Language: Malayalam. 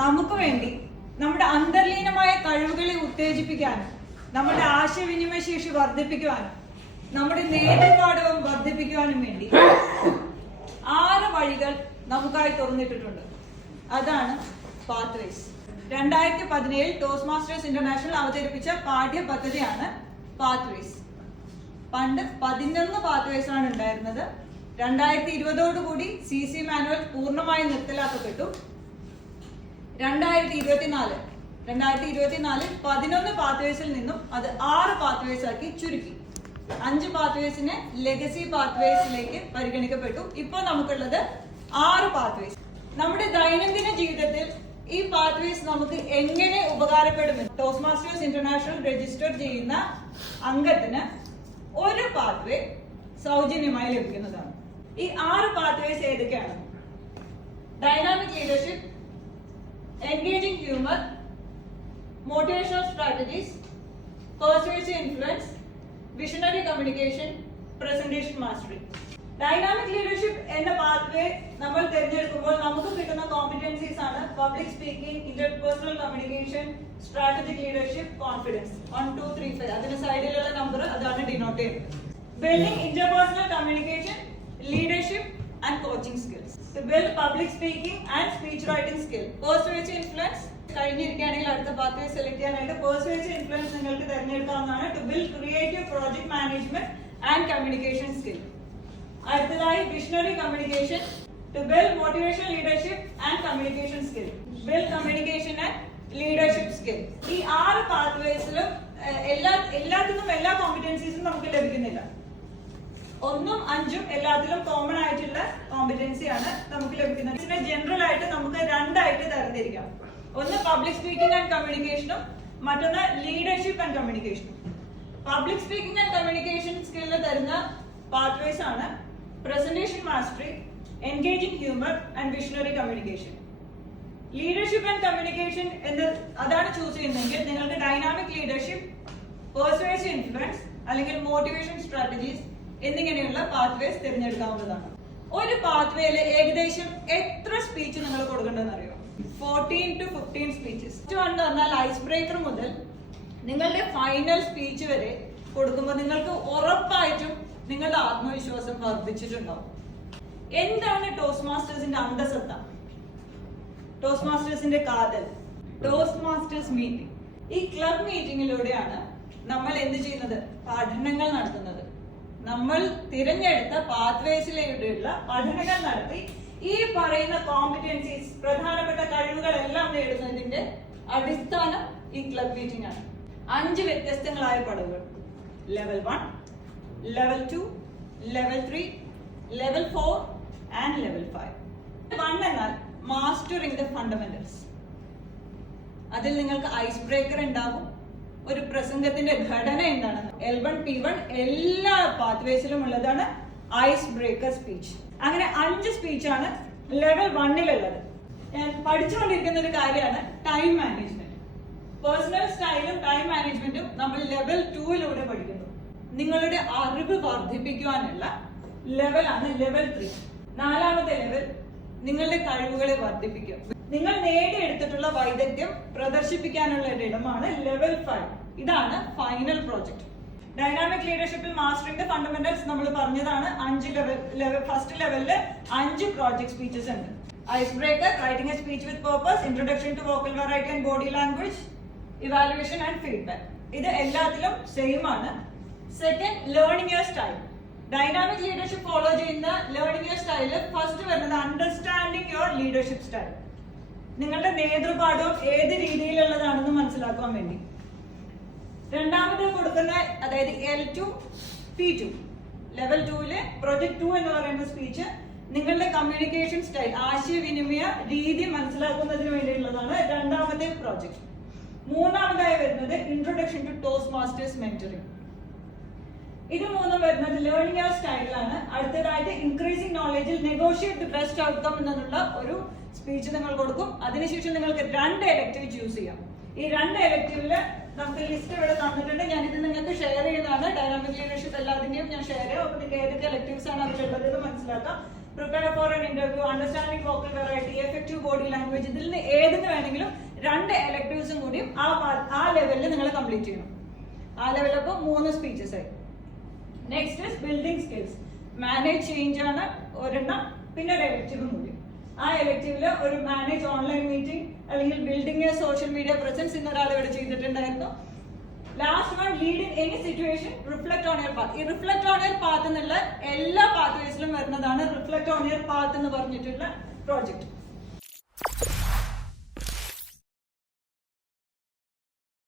നമുക്ക് വേണ്ടി നമ്മുടെ അന്തർലീനമായ കഴിവുകളെ ഉത്തേജിപ്പിക്കാനും നമ്മുടെ ആശയവിനിമയ ശേഷി വർദ്ധിപ്പിക്കുവാനും നമ്മുടെ നേതൃപാഠവും വർദ്ധിപ്പിക്കുവാനും വേണ്ടി 6 വഴികൾ നമുക്കായി തുറന്നിട്ടിട്ടുണ്ട്. അതാണ് പാത്വേസ്. 2017 ടോസ്റ്റ് മാസ്റ്റേഴ്സ് ഇന്റർനാഷണൽ അവതരിപ്പിച്ച പാഠ്യപദ്ധതിയാണ് പാത്വേസ്. പണ്ട് 11 പാത്വേസ് ആണ് ഉണ്ടായിരുന്നത്. 2020 CC മാനുവൽ പൂർണ്ണമായി നിർത്തലാക്കപ്പെട്ടു. 2024 11 പാത്വേസിൽ നിന്നും അത് 6 പാത്വേസ് ആക്കി ചുരുക്കി. 5 പാത്വേസിനെ ലെഗസി പാത്വേസിലേക്ക് പരിഗണിക്കപ്പെട്ടു. ഇപ്പോൾ നമുക്കുള്ളത് 6 പാത്വേസ്. നമ്മുടെ ദൈനംദിന ജീവിതത്തിൽ ഈ പാത്വേസ് നമുക്ക് എങ്ങനെ ഉപകാരപ്പെടുമെന്ന് ടോസ്റ്റ് മാസ്റ്റേഴ്സ് ഇന്റർനാഷണൽ രജിസ്റ്റർ ചെയ്യുന്ന അംഗത്തിന് ഒരു പാത്വേ സൗജന്യമായി ലഭിക്കുന്നതാണ്. ഈ 6 പാത്വേസ് ഏതൊക്കെയാണ്? Dynamic leadership, engaging humor, motivational strategies, persuasive influence, visionary communication, presentation mastery. Dynamic leadership എന്ന പാത്വേ നമ്മൾ തിരഞ്ഞെടുക്കുമ്പോൾ നമുക്ക് കിട്ടുന്ന കോമ്പറ്റൻസീസ് ആണ് public speaking, interpersonal communication, strategic leadership, confidence. 1 2 3 4 അതിന് സൈഡിലുള്ള നമ്പർ അതാണ് ഡിനോട്ട് ചെയ്യുന്നത്. Building interpersonal communication, leadership and coaching skills. To build public speaking and speech writing skill. Persuasive influence കഴിഞ്ഞിരിക്കുകയാണെങ്കിൽ അടുത്ത പാത്വേ സെലക്ട് ചെയ്യാനായിട്ട് persuasive influence നിങ്ങൾക്ക് തിരഞ്ഞെടുക്കാവുന്നതാണ്. To build creative project management and communication skill. അടുത്തതായി visionary communication. To build motivational leadership and communication skill. Build communication and leadership skill. ഈ 6 പാത്വേസിലും എല്ലാത്തിനും എല്ലാ കോമ്പറ്റൻസീസും നമുക്ക് ലഭിക്കുന്നില്ല. 1ഉം 5ഉം എല്ലാത്തിലും കോമൺ ആയിട്ടുള്ള കോമ്പറ്റൻസി ആണ് നമുക്ക് ലഭിക്കുന്നത്. ഇതിനെ ജനറൽ ആയിട്ട് നമുക്ക് 2 ആയിട്ട് തരംതിരിക്കാം. ഒന്ന് പബ്ലിക് സ്പീക്കിംഗ് ആൻഡ് കമ്മ്യൂണിക്കേഷനും മറ്റൊന്ന് ലീഡർഷിപ്പ് ആൻഡ് കമ്മ്യൂണിക്കേഷനും. Public speaking and communication skill തരുന്ന പാത്വേസ് ആണ് presentation mastery, engaging humour and visionary communication. Leadership and communication അതാണ് ചൂസ് ചെയ്യുന്നതെങ്കിൽ നിങ്ങൾക്ക് ഡൈനാമിക് ലീഡർഷിപ്പ്, പെർsuasive ഇൻഫ്ലുവൻസ് അല്ലെങ്കിൽ മോട്ടിവേഷൻ സ്ട്രാറ്റജീസ് എന്നിങ്ങനെയുള്ള പാത്വേസ് തിരഞ്ഞെടുക്കാവുന്നതാണ്. ഒരു പാത്വേയിൽ ഏകദേശം എത്ര സ്പീച്ച് നിങ്ങൾ കൊടുക്കേണ്ടതെന്ന് അറിയോ? 14 to 15 സ്പീച്ചസ്. എന്ന് പറഞ്ഞാൽ ഐസ് ബ്രേക്കർ മുതൽ നിങ്ങളുടെ ഫൈനൽ സ്പീച്ച് വരെ കൊടുക്കുമ്പോൾ നിങ്ങൾക്ക് ഉറപ്പായിട്ടും നിങ്ങളുടെ ആത്മവിശ്വാസം വർദ്ധിച്ചിട്ടുണ്ടാവും. എന്താണ് ടോസ്റ്റ് മാസ്റ്റേഴ്സിന്റെ അന്തസത്ത? ടോസ്റ്റ് മാസ്റ്റേഴ്സിന്റെ കാതൽ ടോസ്റ്റ് മാസ്റ്റേഴ്സ് മീറ്റിംഗ്. ഈ ക്ലബ് മീറ്റിംഗിലൂടെയാണ് നമ്മൾ എന്ത് ചെയ്യുന്നത്? പഠനങ്ങൾ നടത്തുന്നത്. നമ്മൾ തിരഞ്ഞെടുത്ത പാത്വേസിലൂടെയുള്ള പഠനങ്ങൾ നടത്തി ഈ പറയുന്ന കോമ്പറ്റൻസീസ്, പ്രധാനപ്പെട്ട കഴിവുകളെല്ലാം നേടുന്നതിന്റെ അടിസ്ഥാനം ഈ ക്ലബ് മീറ്റിംഗ് ആണ്. 5 വ്യത്യസ്തങ്ങളായ പടവുകൾ: level 1, level 2, level 3, level 4 and level 5. 1 എന്നാൽ മാസ്റ്ററിംഗ് ദ ഫണ്ടമെന്റൽസ്. അതിൽ നിങ്ങൾക്ക് ഐസ് ബ്രേക്കർ ഉണ്ടാകും. ഒരു പ്രസംഗത്തിന്റെ ഘടന എന്താണ്? L1 P1 എല്ലാ പാത്വേസിലും ഉള്ളതാണ് ഐസ് ബ്രേക്കർ സ്പീച്ച്. അങ്ങനെ 5 സ്പീച്ചാണ് ലെവൽ 1-ലുള്ളത്. ഞാൻ പഠിച്ചുകൊണ്ടിരിക്കുന്ന ഒരു കാര്യമാണ് ടൈം മാനേജ്മെന്റ്. പേഴ്സണൽ സ്റ്റൈലും ടൈം മാനേജ്മെന്റും നമ്മൾ ലെവൽ 2-ലൂടെ പഠിക്കുന്നു. നിങ്ങളുടെ അറിവ് വർദ്ധിപ്പിക്കുവാനുള്ള ലെവലാണ് ലെവൽ 3. 4ാമത്തെ ലെവൽ നിങ്ങളുടെ കഴിവുകളെ വർദ്ധിപ്പിക്കും. നിങ്ങൾ നേടിയെടുത്തിട്ടുള്ള വൈദഗ്ധ്യം പ്രദർശിപ്പിക്കാനുള്ള ഇടമാണ് ലെവൽ 5. ഇതാണ് ഫൈനൽ പ്രോജക്ട്. ഡൈനാമിക് ലീഡർഷിപ്പിൽ മാസ്റ്ററിംഗ് ദ ഫണ്ടമെന്റൽസ് നമ്മൾ പറഞ്ഞതാണ്. 5 ലെവൽ ഫസ്റ്റ് ലെവലില് 5 പ്രോജക്ട് സ്പീച്ചസ് ഉണ്ട്. Ice breaker, writing a speech with purpose, introduction to vocal variety and body language, evaluation and feedback. ഇത് എല്ലാത്തിലും സെയിം ആണ്. Second, learning your style. Dynamic leadership follow ചെയ്യുന്ന ലേണിംഗ് യുവർ സ്റ്റൈല് ഫസ്റ്റ് വരുന്നത് അണ്ടർസ്റ്റാൻഡിംഗ് യുവർ ലീഡർഷിപ്പ് സ്റ്റൈൽ. നിങ്ങളുടെ നേതൃപാഠവും ഏത് രീതിയിലുള്ളതാണെന്ന് മനസ്സിലാക്കാൻ വേണ്ടി. രണ്ടാമത് കൊടുക്കുന്ന അതായത് L2 P2 ലെവൽ 2-ലെ പ്രൊജക്ട് 2 എന്ന് പറയുന്ന സ്പീച്ച് നിങ്ങളുടെ കമ്മ്യൂണിക്കേഷൻ സ്റ്റൈൽ, ആശയവിനിമയ രീതി മനസ്സിലാക്കുന്നതിന് വേണ്ടിയുള്ളതാണ് രണ്ടാമത്തെ പ്രോജക്ട്. മൂന്നാമതായി വരുന്നത് introduction to Toastmasters mentoring. ഇത് മൂന്നും വരുന്നത് ലേണിംഗ് യുവർ സ്റ്റൈലാണ്. അടുത്തതായിട്ട് ഇൻക്രീസിംഗ് നോളജിൽ നെഗോഷിയേറ്റ് ദി ബെസ്റ്റ് ഔട്ട്കം എന്നുള്ള ഒരു സ്പീച്ച് നിങ്ങൾ കൊടുക്കും. അതിനുശേഷം നിങ്ങൾക്ക് 2 എലക്ടീവ് ചൂസ് ചെയ്യാം. ഈ 2 എലക്ടീവില് നമുക്ക് ലിസ്റ്റ് ഇവിടെ തന്നിട്ടുണ്ട്. ഞാനിത് നിങ്ങൾക്ക് ഷെയർ ചെയ്യുന്നതാണ്. ഡൈനാമിക് ലീഡർഷിപ്പ് എല്ലാത്തിന്റെയും ഞാൻ ഷെയർ ചെയ്യാം. അപ്പൊ നിങ്ങൾക്ക് ഏതൊക്കെ എലക്ടീവ്സ് ആണ് അതിലുള്ളത് മനസ്സിലാക്കാം. Prepare for an interview, understanding vocal variety, effective body language, ഇതിൽ നിന്ന് ഏതിന് വേണമെങ്കിലും 2 electivesഉം കൂടിയും ആ ലെവലിൽ നിങ്ങൾ കംപ്ലീറ്റ് ചെയ്യണം. ആ ലെവലിൽ അപ്പോൾ 3 സ്പീച്ചസ് ആയി. Next is building skills. Manage change ആണ് ഒരെണ്ണം, പിന്നെ ഒരു എലക്റ്റീവും കൂടി. ആ എലക്റ്റീവില് ഒരു മാനേജ് ഓൺലൈൻ മീറ്റിംഗ് അല്ലെങ്കിൽ building a social media presence ഇന്നൊരാൾ ഇവിടെ ചെയ്തിട്ടുണ്ടായിരുന്നു. Last one lead in any situation, reflect on your path. ഈ റിഫ്ലക്ട് ഓൺ യുവർ പാത്ത് എന്നുള്ള എല്ലാ പാത്വേസിലും വരുന്നതാണ് റിഫ്ലക്ട് ഓൺ യുവർ പാത്ത് എന്ന് പറഞ്ഞിട്ടുള്ള പ്രോജക്റ്റ്.